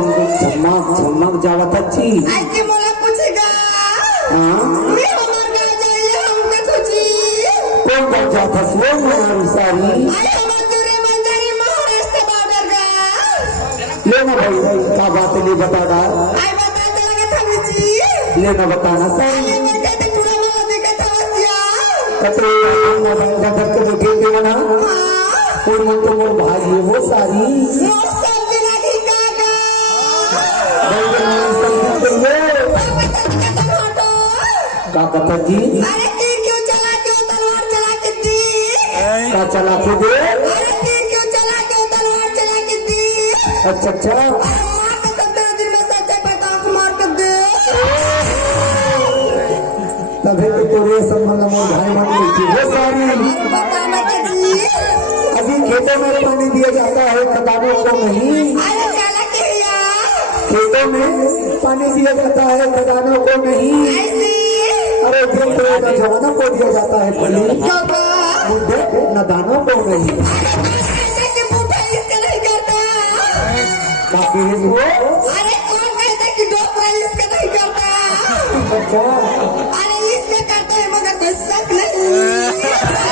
झमक जावत अच्छी आई के मोला पूछेगा मैं हमार का जाइए हमके तुझी कौन बन जाता वो मारू सारी आई हमार तेरे मंदिर महाराष्ट्र बॉर्डर का लेना भाई क्या बात नहीं बताना आई बताते लगा था जी लेना बताना सारी आई मैं कहते पूरा मला देखा था वसिया कतरे ना बंदा धर के बैठे थे ना और मन तो मोर भाई है वो सारी मौसम बिना ठिकागा का कथा जी अरे तीर क्यों चला क्यों तलवार चला के दी का चला के दे अरे तीर क्यों चला क्यों तलवार चला के दी अच्छा अच्छा अरे मार के सब तेरे दिल में सच्चे पटाख मार के दे तभी तो तेरे संबंध में भाई मान ली थी वो सारी बताना जी अभी खेतों में पानी दिया जाता है खदानों को नहीं अरे काला किया खेतों में पानी दिया जाता है खदानों को नहीं ऐसी अरे दिन तो जवानों को दिया जाता है फली बाबा बुढ़े नदानों को नहीं ऐसे कि बूढ़ा इसके नहीं करता बाकी है वो अरे कौन कहता कि डॉक्टर इसके नहीं करता अच्छा अरे इसके करता है मगर कोई शक नहीं